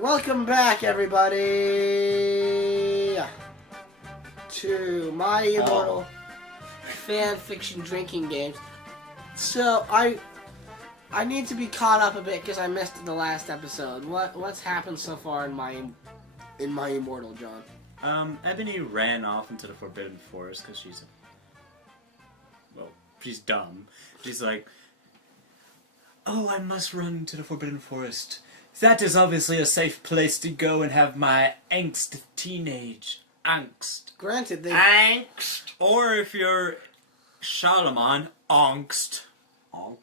Welcome back, everybody, to my Immortal fan fiction drinking games. So I need to be caught up a bit because I missed the last episode. What's happened so far in my Immortal, John? Ebony ran off into the Forbidden Forest because she's dumb. She's like, oh, I must run to the Forbidden Forest. That is obviously a safe place to go and have my teenage angst. Granted, angst. Or if you're Shalimon, angst. Oh,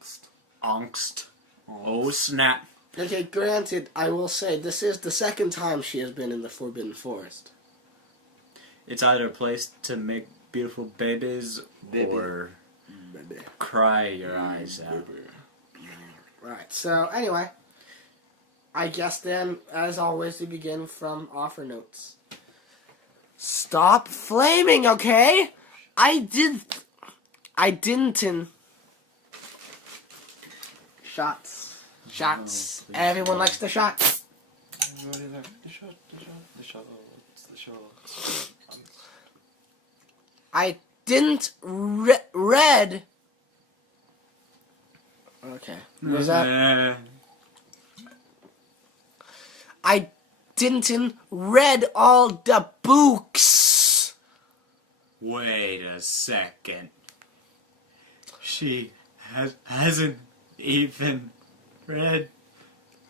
snap. Okay, granted, I will say, this is the second time she has been in the Forbidden Forest. It's either a place to make beautiful babies or cry your eyes out. Right, so anyway, I guess then, as always, we begin from offer notes. Stop flaming, okay? I didn't. Shots. Shots. Everyone likes the shots. The shot. I didn't read. Okay. Was that? I didn't read all the books. Wait a second. She hasn't even read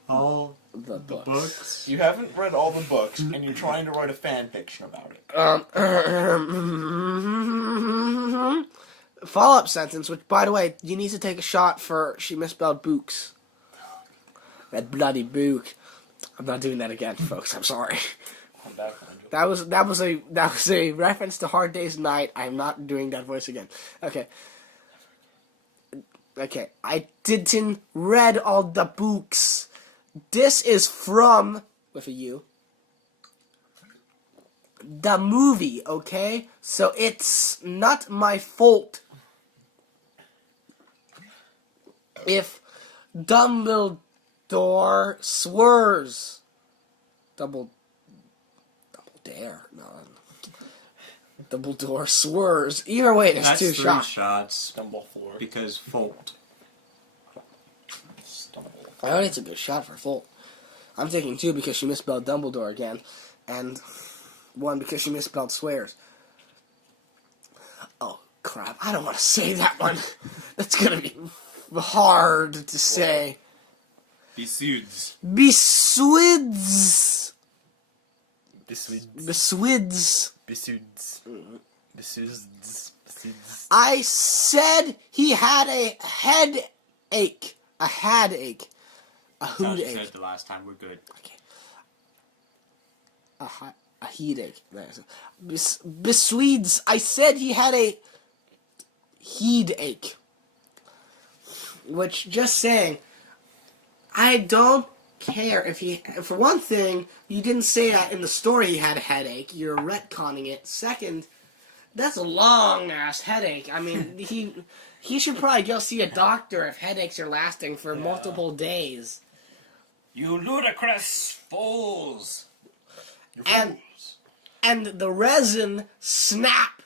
all the books? You haven't read all the books, and you're trying to write a fan fiction about it. Follow-up sentence, which, by the way, you need to take a shot for she misspelled books. That bloody book. I'm not doing that again, folks. I'm sorry. I'm back. That was a reference to Hard Day's Night. I'm not doing that voice again. Okay. I didn't read all the books. This is from, with a U, the movie, okay? So it's not my fault if Dumbledore swears. Double dare, no. Dumbledore swears. Either way, there's That's two three shots. Stumble floor. Because fault. I already took a shot for Folt. I'm taking two because she misspelled Dumbledore again, and one because she misspelled swears. Oh, crap. I don't want to say that one. That's going to be hard to say. Beswids. Beswids. Beswids. I said he had a headache. A headache. A hoot ache. Said the last time. We're good. Okay. A headache. Beswedes. I said he had a headache. Which, just saying, I don't care if he... For one thing, you didn't say that in the story he had a headache. You're retconning it. Second, that's a long-ass headache. I mean, he should probably go see a doctor if headaches are lasting for multiple days. You ludicrous fools! And the resin snap.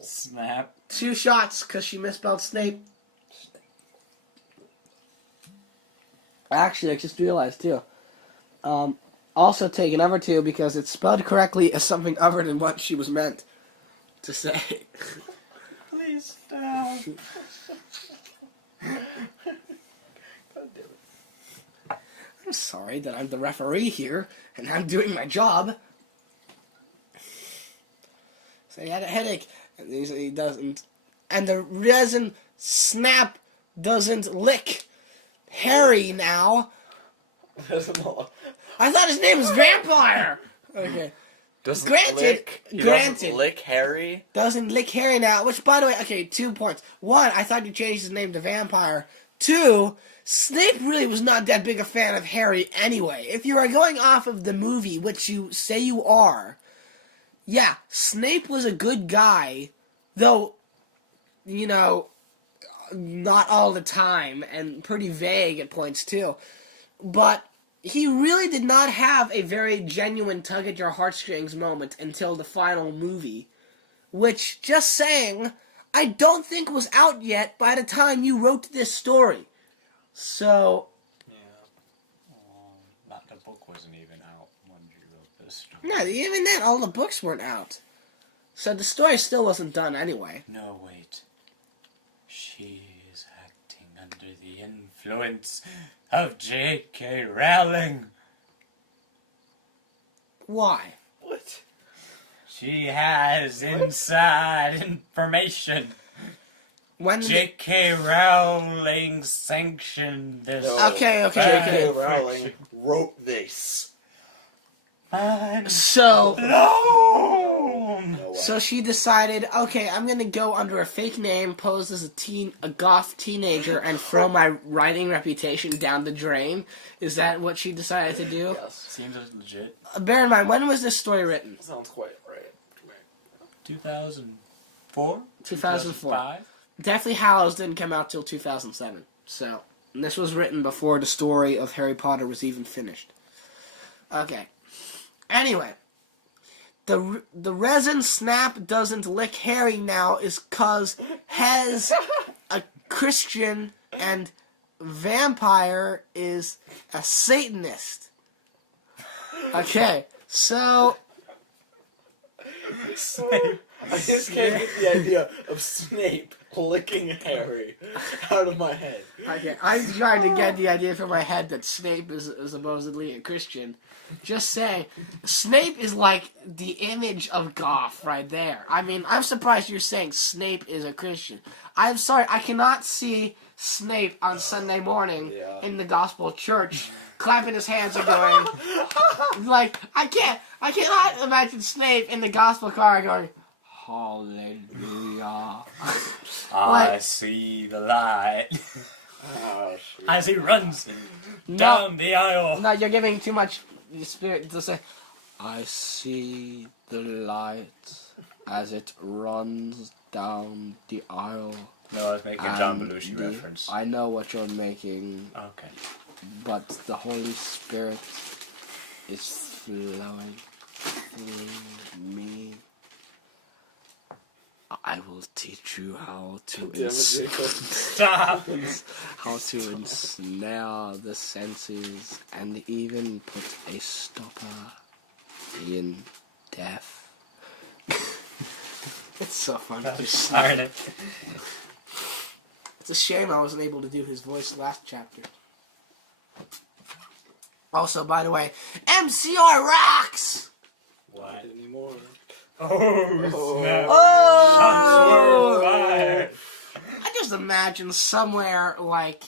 Snap. Two shots because she misspelled Snape. Actually, I just realized too. Also take another two because it's spelled correctly as something other than what she was meant to say. Please stop. I'm sorry that I'm the referee here and I'm doing my job. So he had a headache and he doesn't. And the resin snap doesn't lick Harry now. I thought his name was Vampire. Okay. Granted, doesn't lick Harry. Doesn't lick Harry now. Which, by the way, okay, 2 points. 1, I thought you changed his name to Vampire. 2, Snape really was not that big a fan of Harry anyway. If you are going off of the movie, which you say you are, yeah, Snape was a good guy, though, you know, not all the time, and pretty vague at points too. But he really did not have a very genuine tug-at-your-heartstrings moment until the final movie, which, just saying, I don't think was out yet by the time you wrote this story. So... Yeah. Not the book wasn't even out when you wrote this story. No, even then, all the books weren't out. So the story still wasn't done anyway. No, wait. She is acting under the influence of J.K. Rowling. Why? What? She has inside information. When J.K. Rowling sanctioned this. No. Okay. J.K. Rowling wrote this. So... No! No way. So she decided, okay, I'm gonna go under a fake name, pose as a goth teenager, and throw my writing reputation down the drain. Is that what she decided to do? Yes. Seems legit. Bear in mind, when was this story written? Sounds quite right. 2004? 2004. 2005? Deathly Hallows didn't come out till 2007. So, this was written before the story of Harry Potter was even finished. Okay. Anyway. The reason Snap doesn't lick Harry now is cause Hez a Christian and Vampire is a Satanist. Okay, so I just can't get the idea of Snape licking Harry out of my head. okay, I'm trying to get the idea from my head that Snape is supposedly a Christian. Just saying, Snape is like the image of goth right there. I mean, I'm surprised you're saying Snape is a Christian. I'm sorry, I cannot see Snape on Sunday morning in the gospel church clapping his hands and going, like, I cannot imagine Snape in the gospel choir going, hallelujah. I see the light. Oh, As he runs down the aisle. No, you're giving too much spirit to say, I see the light as it runs down the aisle. No, I was making a John Belushi reference. I know what you're making, Okay. but the Holy Spirit is flowing through me. I will teach you how to Stop! how to ensnare the senses and even put a stopper in death. It's so fun to just Darn it. It's a shame I wasn't able to do his voice last chapter. Also, by the way, MCR rocks! What? Anymore. Oh, snap. Oh! Shots were fired. I just imagine somewhere, like,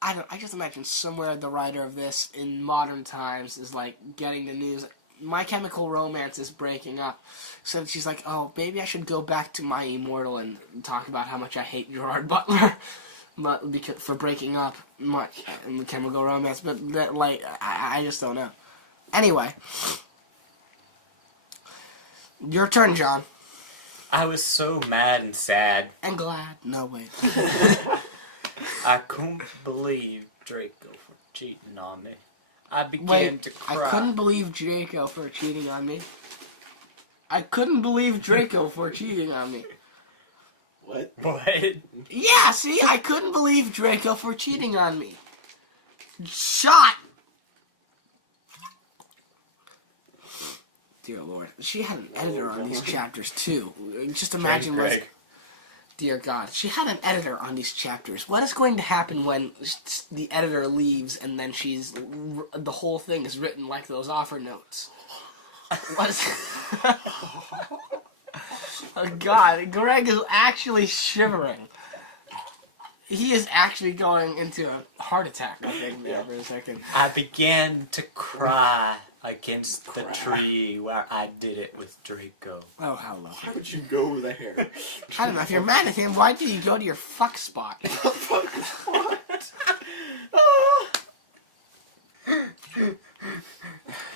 I just imagine somewhere the writer of this in modern times is, like, getting the news. My Chemical Romance is breaking up. So she's like, oh, maybe I should go back to my Immortal and talk about how much I hate Gerard Butler. But because for breaking up much in the Chemical Romance. But, like, I just don't know. Anyway. Your turn, John. I was so mad and sad. And glad. No, wait. I couldn't believe Draco for cheating on me. I began to cry. I couldn't believe Draco for cheating on me. I couldn't believe Draco for cheating on me. What? What? Yeah, see? I couldn't believe Draco for cheating on me. Shot! Dear Lord. She had an editor on these chapters, too. Just imagine what... Dear God. She had an editor on these chapters. What is going to happen when the editor leaves and then the whole thing is written like those offer notes? What is... Oh God, Greg is actually shivering. He is actually going into a heart attack, I think, there for a second. I began to cry against the tree where I did it with Draco. Oh, how lovely. Why would you go there? I don't know. If you're mad at him, why did you go to your fuck spot? What?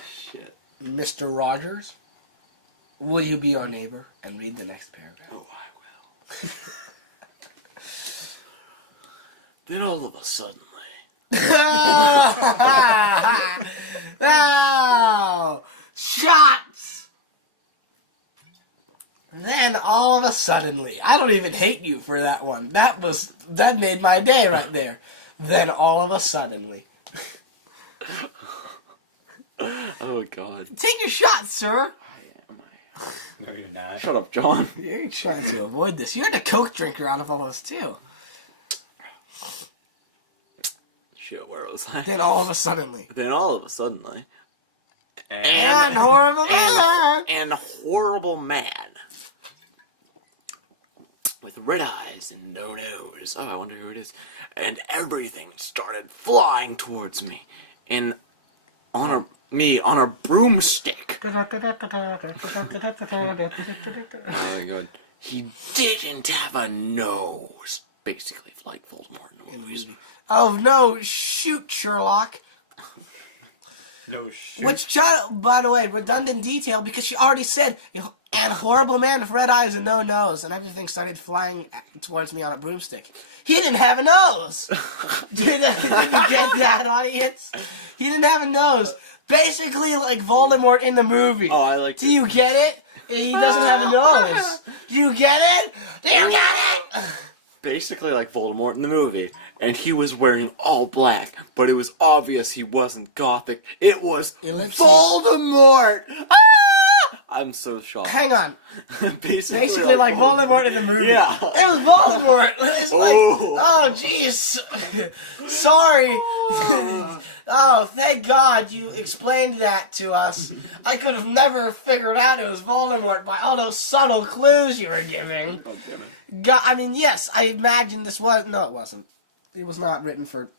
Shit. Mr. Rogers, will you be our neighbor and read the next paragraph? Oh, I will. Then all of a sudden, Oh! Shots! Then all of a suddenly, I don't even hate you for that one. That made my day right there. Then all of a suddenly. oh god. Take your shot, sir. No, you're not. Shut up, John. You're trying to avoid this. You're the Coke drinker out of all of us, too. Shit, where was I? Then all of a suddenly. Then all of a sudden, And horrible man. and horrible man with red eyes and no nose. Oh, I wonder who it is. And everything started flying towards me, and on a broomstick. Oh my god. He didn't have a nose. Basically, like Voldemort in the movies. Oh no! Shoot, Sherlock. No shit. Which, by the way, redundant detail because she already said, and a horrible man with red eyes and no nose, and everything started flying towards me on a broomstick. He didn't have a nose. Did you get that, audience? He didn't have a nose. Basically, like Voldemort in the movie. Oh, I like. Do you get it? He doesn't have a nose. Do you get it? Do you get it? Basically like Voldemort in the movie, and he was wearing all black, but it was obvious he wasn't gothic. It was Ellipses. Voldemort! Ah! I'm so shocked. Hang on. Basically Like Voldemort in the movie. Yeah. It was Voldemort. It's like, oh, jeez. Sorry. Oh, thank God you explained that to us. I could have never figured out it was Voldemort by all those subtle clues you were giving. Oh, damn it. God, I mean, yes, I imagined this was... No, it wasn't. It was not written for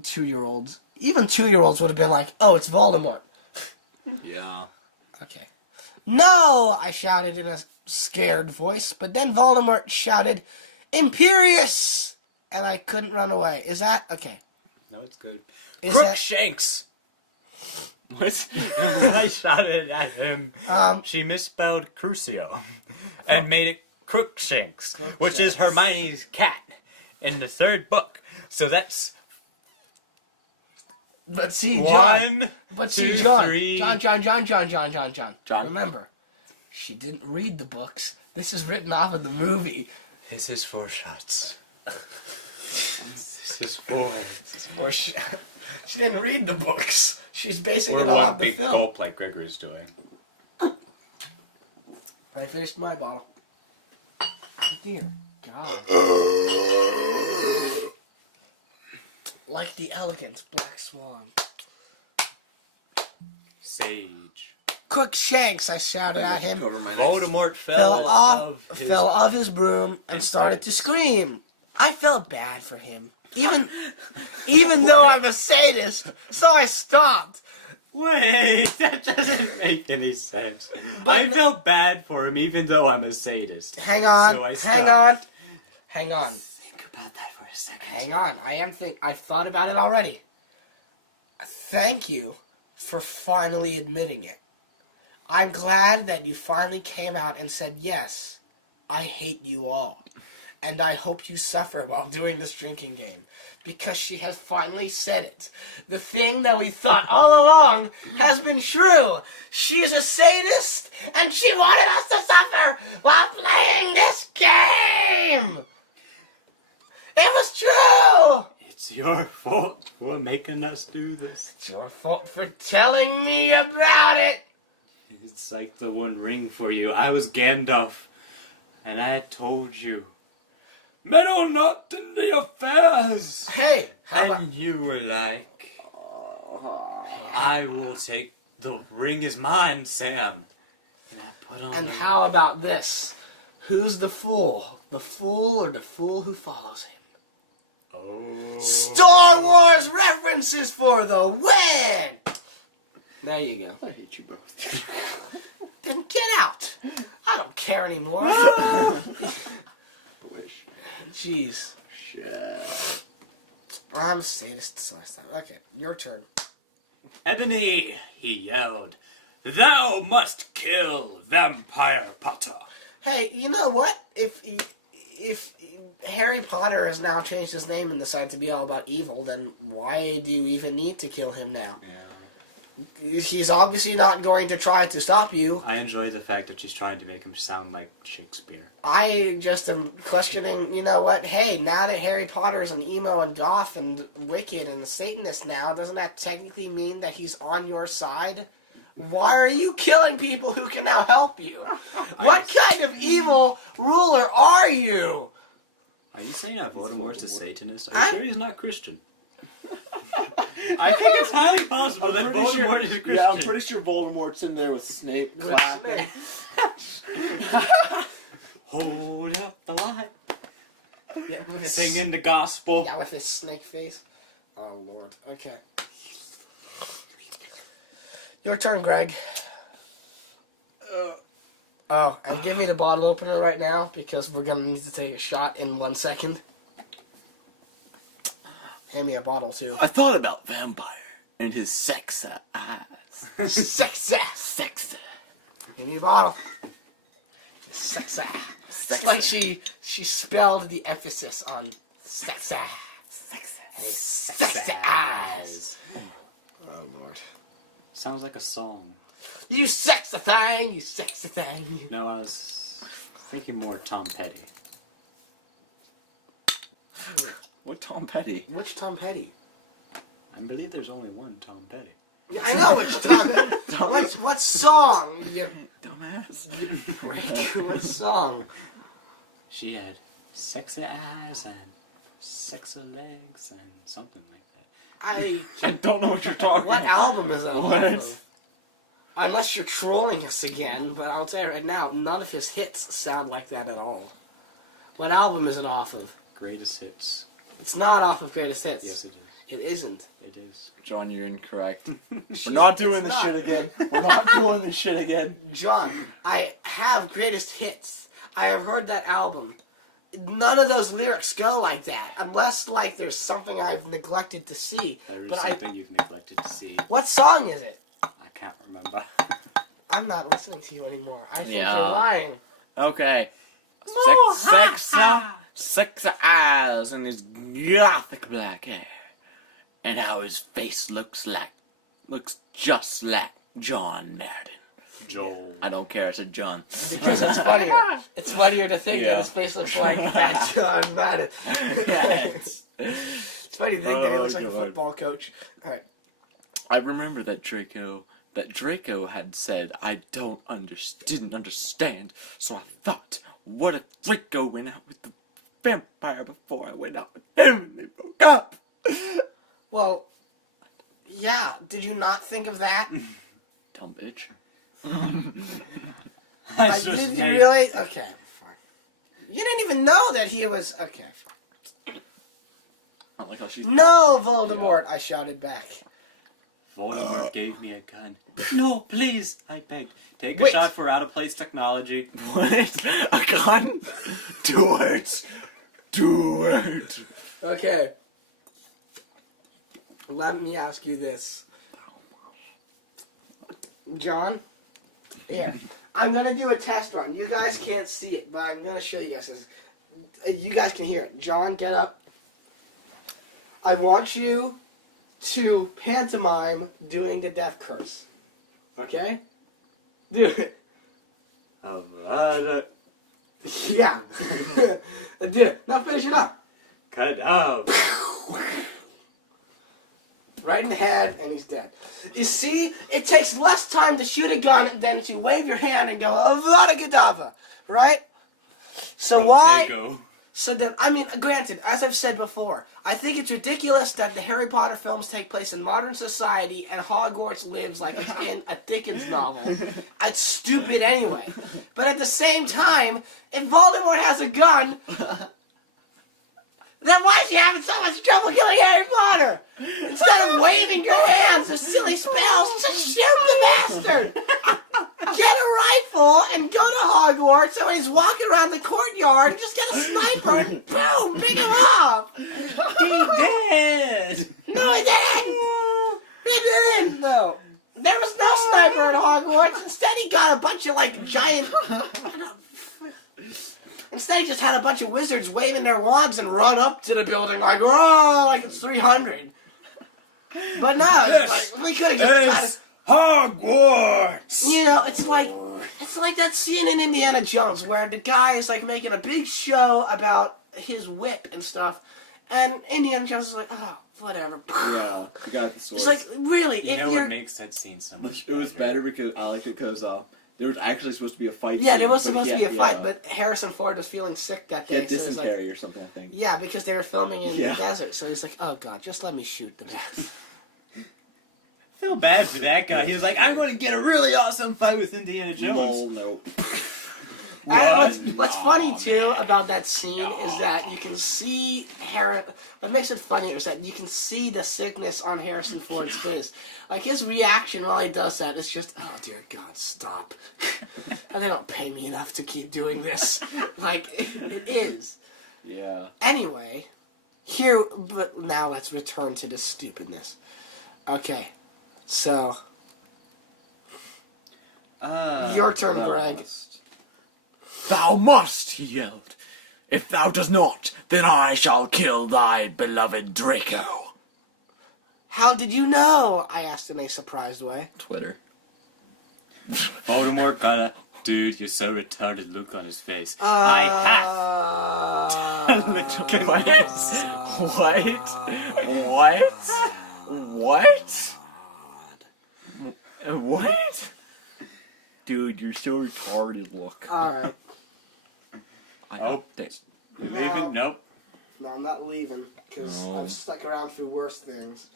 2-year-olds. Even 2-year-olds would have been like, oh, it's Voldemort. Yeah. Okay. No! I shouted in a scared voice, but then Voldemort shouted, Imperious! And I couldn't run away. Is that... Okay. No, it's good. Is Crookshanks! What? When I shouted at him, she misspelled Crucio and made it Crookshanks, which is Hermione's cat in the 3rd book. So that's But see, John. 1, But 2, see, John. 3. John. Remember, she didn't read the books. This is written off of the movie. This is 4 shots. This is 4. Or she didn't read the books. She's basing Or it all one off the big film. gulp like Gregory's doing. I finished my bottle. Dear God. Like the elegant black swan. Sage. Crookshanks, I shouted at him. Cover my Voldemort Fell fell off his broom and started to scream. I felt bad for him. Even though I'm a sadist, so I stopped. Wait, that doesn't make any sense. I felt bad for him even though I'm a sadist. Hang on, So I hang stopped. on. Think about that for a second. Hang on, I've thought about it already. Thank you for finally admitting it. I'm glad that you finally came out and said, yes, I hate you all. And I hope you suffer while doing this drinking game. Because she has finally said it. The thing that we thought all along has been true. She is a sadist, and she wanted us to suffer while playing this game! It was true! It's your fault for making us do this. It's your fault for telling me about it! It's like the One Ring for you. I was Gandalf, and I told you, meddle not in the affairs. Hey, how about... And you were like, I will take the ring is mine, Sam. And I put on And the how about this? Who's the fool? The fool or the fool who follows him? Oh. Star Wars references for the win! There you go. I hate you both. Then get out! I don't care anymore. Wish. Jeez. Shit. I'm sadist this last time. Okay, your turn. Ebony, he yelled, thou must kill Vampire Potter. Hey, you know what? If Harry Potter has now changed his name and decided to be all about evil, then why do you even need to kill him now? Yeah. He's obviously not going to try to stop you. I enjoy the fact that she's trying to make him sound like Shakespeare. I just am questioning, you know what? Hey, now that Harry Potter is an emo and goth and wicked and a Satanist now, doesn't that technically mean that he's on your side? Why are you killing people who can now help you? What kind of evil ruler are you? Are you saying that Voldemort's a Satanist? Are I'm- you sure he's not Christian? I think it's highly possible that Voldemort is Christian. Yeah, I'm pretty sure Voldemort's in there with Snape clapping. Hold up the light. Yeah, with his, Singing the gospel. yeah, with his snake face. Oh, Lord. Okay. Your turn, Greg. Oh, and give me the bottle opener right now, because we're going to need to take a shot in 1 second. Hand me a bottle, too. I thought about Vampire and his sex eyes. Sex ass. Sex. Give me a bottle. Sex ass. It's like she spelled the emphasis on sex ass. Sex ass. Oh, Lord. Sounds like a song. You sexy thing, you sexy thing. No, I was thinking more Tom Petty. What Tom Petty? Which Tom Petty? I believe there's only one Tom Petty. Yeah, I know which Tom Petty. What song? You Dumbass. break. What song? She had sexy eyes and sexy legs and something like that. I don't know what you're talking What about. album is that What? off of? Unless you're trolling us again, but I'll tell you right now, none of his hits sound like that at all. What album is it off of? Greatest hits. It's not off of Greatest Hits. Yes, it is. It isn't. It is. John, you're incorrect. We're not doing this shit again. We're not doing this shit again. John, I have Greatest Hits. I have heard that album. None of those lyrics go like that, unless like there's something I've neglected to see. There is But something you've neglected to see. what song is it? I can't remember. I'm not listening to you anymore. I think Yeah. you're lying. Okay. Sex eyes and his gothic black hair. And how his face looks just like John Madden. Joel. I don't care, it's a John. Because it's funnier. It's funnier to think that Yeah. his face looks like that John Madden. Yes. It's funny to think that he looks like a God. football coach. Alright. I remember that Draco had said, I didn't understand, so I thought, what if Draco went out with the vampire before I went out with him and they broke up? Well, yeah. Did you not think of that? Dumb bitch. Did you really? Okay, fine. You didn't even know that he was... Okay, fine. I like how she's... No, Voldemort! I shouted back. Voldemort gave me a gun. No, please, I begged. Take a Wait. shot for out-of-place technology. What? A gun? Do it! Do it! Okay. Let me ask you this. John? Here. I'm gonna do a test run. You guys can't see it, but I'm gonna show you guys this. You guys can hear it. John, get up. I want you to pantomime doing the death curse. Okay? Do it. Avada Yeah. Do it. Now finish it up. Kedavra. Right in the head, and he's dead. You see, it takes less time to shoot a gun than to wave your hand and go, Avada Kedavra, right? So why? Protego. So then, I mean, granted, as I've said before, I think it's ridiculous that the Harry Potter films take place in modern society and Hogwarts lives like it's in a Dickens novel. It's stupid anyway. But at the same time, if Voldemort has a gun, then why is he you having so much trouble killing Harry Potter? Instead of waving your hands or silly spells, just shoot the bastard! Get a rifle and go to Hogwarts, so when he's walking around the courtyard, just get a sniper and boom, pick him off! He did! No, he didn't! He didn't, though. There was no sniper at Hogwarts. Instead, he got a bunch of, like, giant... Instead, he just had a bunch of wizards waving their wands and run up to the building like, oh, like it's 300. But no, it's like, we could have just Hogwarts! you know, it's like that scene in Indiana Jones where the guy is like making a big show about his whip and stuff, and Indiana Jones is like, oh, whatever. Yeah, you got the sword. It's like, really, You if know you're... what makes that scene so much It was better because I liked it because there was actually supposed to be a fight. Yeah, scene, there was but supposed to he be a had- fight, yeah. but Harrison Ford was feeling sick that He day. had So it was like, dysentery or something, I think. yeah, because they were filming in Yeah. the desert, so he's like, oh god, just let me shoot the bastard. I feel bad for that guy. He was like, I'm going to get a really awesome fight with Indiana Jones. Lol, no. What's funny too about that scene is that you can see what makes it funny is that you can see the sickness on Harrison Ford's face. Like his reaction while he does that is just, oh dear God, stop! And they don't pay me enough to keep doing this. Like it is. Yeah. Anyway, but now let's return to the stupidness. Okay, so your turn, Greg. Thou must, he yelled. If thou does not, then I shall kill thy beloved Draco. How did you know? I asked in a surprised way. Twitter. Voldemort got a dude, you're so retarded look on his face. I have literally What? Dude, you're so retarded, look. Alright. Oh, you leaving? Nope. No, I'm not leaving, because No. I've stuck around through worse things.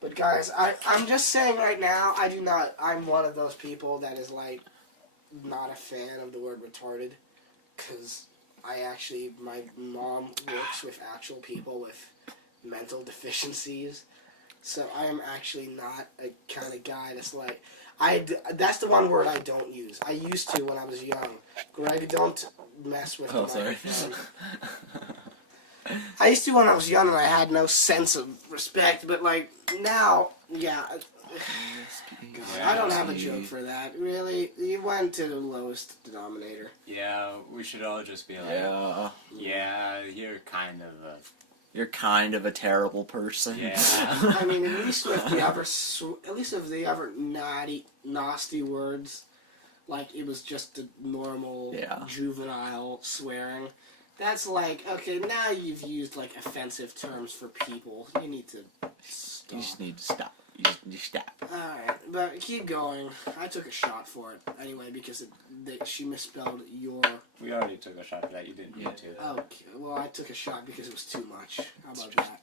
But guys, I'm just saying right now, I'm one of those people that is like, not a fan of the word retarded, because my mom works with actual people with mental deficiencies, so I am actually not a kind of guy that's like, that's the one word I don't use. I used to when I was young. Greg, don't mess with the sorry. microphone. I used to when I was young and I had no sense of respect, but like now, yeah. I don't have a joke for that. Really, you went to the lowest denominator. Yeah, we should all just be like, Yeah. you're kind of a... You're kind of a terrible person. Yeah. I mean, at least with the other nasty words, like it was just the normal juvenile swearing. That's like, okay, now you've used like offensive terms for people. You need to stop. You just need to stop. You just need to stop. Alright, but keep going. I took a shot for it anyway because she misspelled your... We already took a shot at that. You didn't need to. Okay, well I took a shot because it was too much. How about that?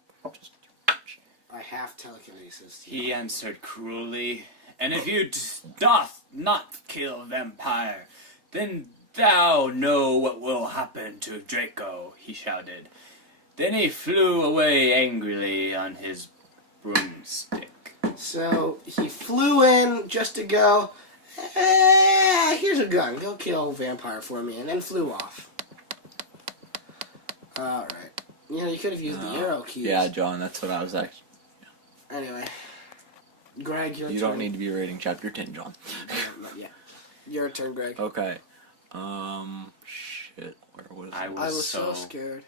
I have telekinesis. He answered cruelly, and if you doth not kill a vampire, then thou know what will happen to Draco, he shouted. Then he flew away angrily on his broomstick. So he flew in just to go, here's a gun, go kill a vampire for me, and then flew off. Alright. You know, you could have used the arrow keys. Yeah, John, that's what I was actually... Anyway. Greg, your turn. You don't need to be rating chapter 10, John. Not yet. Your turn, Greg. Okay. Shit, where was I I? was so scared.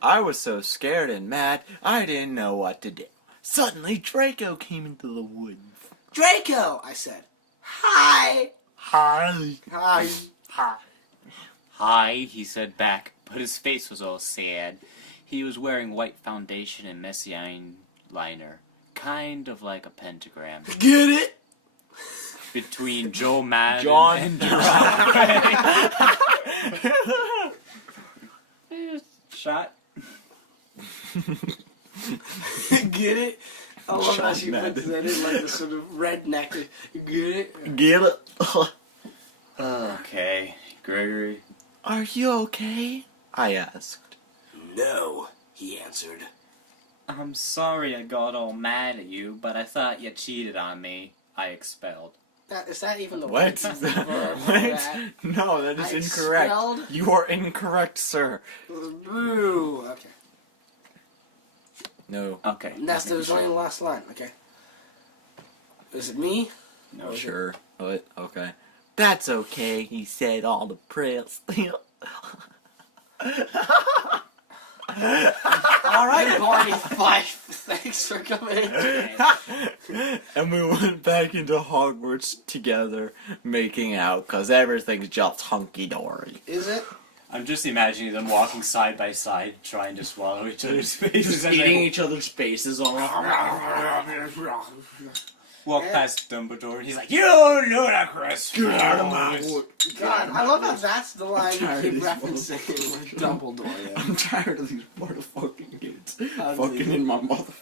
I was so scared and mad, I didn't know what to do. Suddenly, Draco came into the woods. Draco! I said. Hi! Hi. Hi. Hi. Hi, he said back, but his face was all sad. He was wearing white foundation and messy eyeliner, kind of like a pentagram. Get it? Between Joe Madden John. and Gerard Way. Shot. Get it? I love how she John puts that in like the sort of redneck. Get it? Get it? Okay, Gregory. Are you okay? I asked. No. he answered. I'm sorry I got all mad at you, but I thought you cheated on me. I expelled. Is that even the What? right verb for What? that? No, that is I incorrect. expelled? You are incorrect, sir. Ooh, okay. No. Okay. There was only the last line, okay. Is it me? No, Sure. What? Okay. That's okay, he said all the prayers. Alright, Barney Fife, thanks for coming in. And we went back into Hogwarts together, making out, because everything's just hunky-dory. Is it? I'm just imagining them walking side by side, trying to swallow each other's faces. and Eating they each other's faces off. walk past Dumbledore, and he's like, "You ludicrous! Get out of my fools." wood. God, I love how that's the line you tired keep of this referencing with Dumbledore, yeah. I'm tired of these motherfucking kids Ugly. fucking in my motherfucking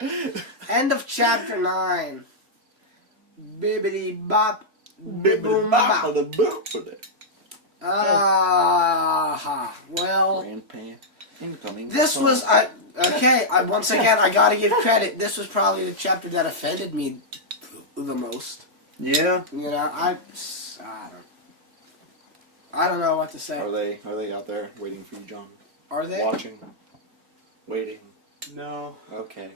God. End of chapter 9. Bibbidi bop, biboom bop. the book for that. Well, Grandpa incoming. this was, once again, I gotta give credit. This was probably the chapter that offended me the most. Yeah. You know, I don't know what to say. Are they out there waiting for you, John? Are they? Watching. Waiting. No. Okay.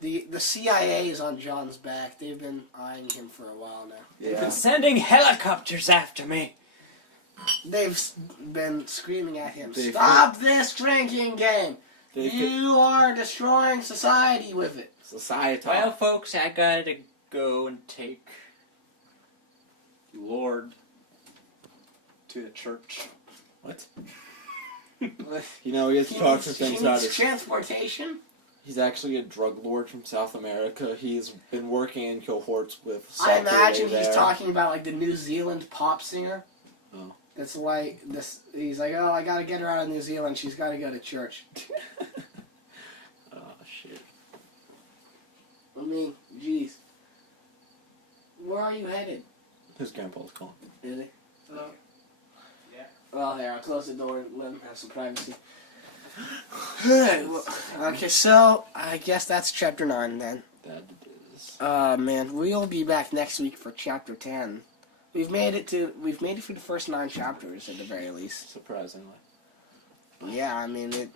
The CIA is on John's back. They've been eyeing him for a while now. They've been sending helicopters after me. They've been screaming at him, They've- "Stop this drinking game! They've- You are destroying society with it." Society. Well, folks, I gotta go and take Lord to the church. What? You know, he has to talk some things out. Needs transportation. He's actually a drug lord from South America. He's been working in cohorts with. I imagine Soccer he's there. talking about like the New Zealand pop singer. Oh. It's like this. He's like, "Oh, I gotta get her out of New Zealand. She's gotta go to church." Oh shit. I mean, jeez. Where are you headed? His grandpa's calling. Is he? Oh. Yeah. Well, there. I'll close the door and let him have some privacy. Okay, so I guess that's chapter 9 then. That is. Man, we'll be back next week for chapter 10. We've made it through the first 9 chapters at the very least. Surprisingly. Yeah, I mean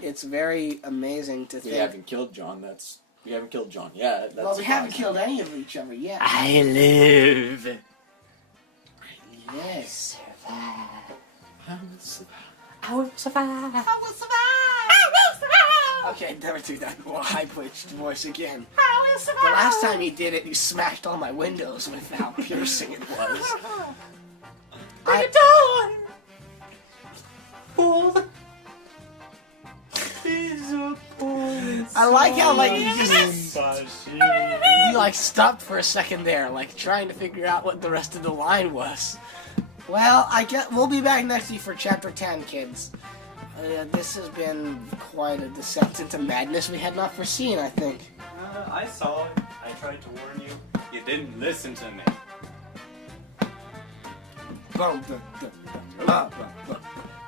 it's very amazing to We think. haven't killed John. We haven't killed John yet. That's Well, we haven't surprising. killed any of each other yet. I live. Yes. I will survive. I will survive. I will survive. Okay, never do that high-pitched voice again. I will survive. The last time you did it, you smashed all my windows with how piercing it was. Bring it on. For the I like how you stopped for a second there, like trying to figure out what the rest of the line was. Well, we'll be back next week for chapter 10, kids. This has been quite a descent into madness we had not foreseen, I think. I saw it. I tried to warn you. You didn't listen to me.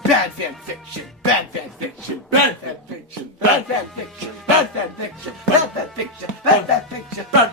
Bad fan fiction, bad fan fiction, bad fan fiction, bad fan fiction, bad fan fiction, bad fan fiction, bad fan fiction, bad